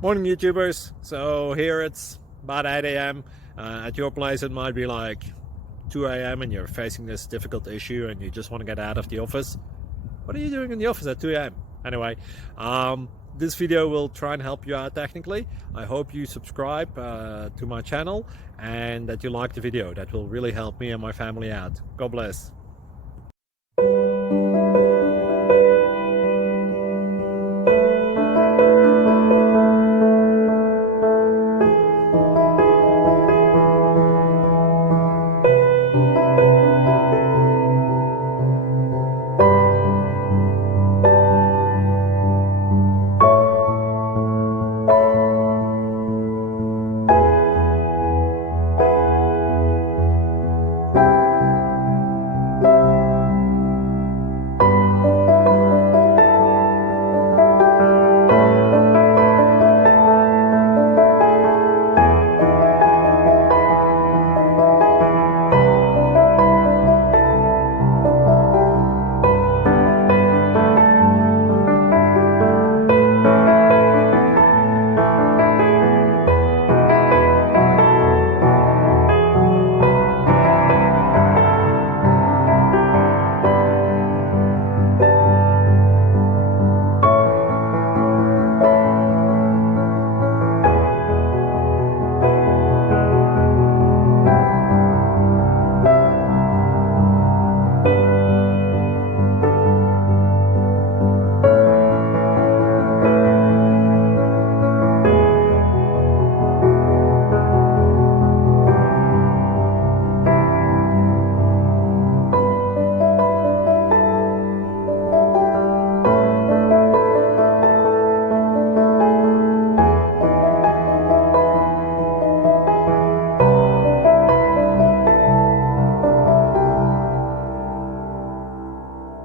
Morning YouTubers. So here it's about 8 a.m. At your place it might be like 2 a.m. and you're facing this difficult issue and you just want to get out of the office. What are you doing in the office at 2 a.m.? Anyway, this video will try and help you out technically. I hope you subscribe to my channel and that you like the video. That will really help me and my family out. God bless.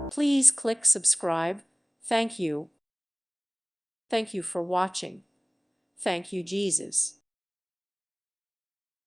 Please click subscribe. Thank you. Thank you for watching. Thank you, Jesus.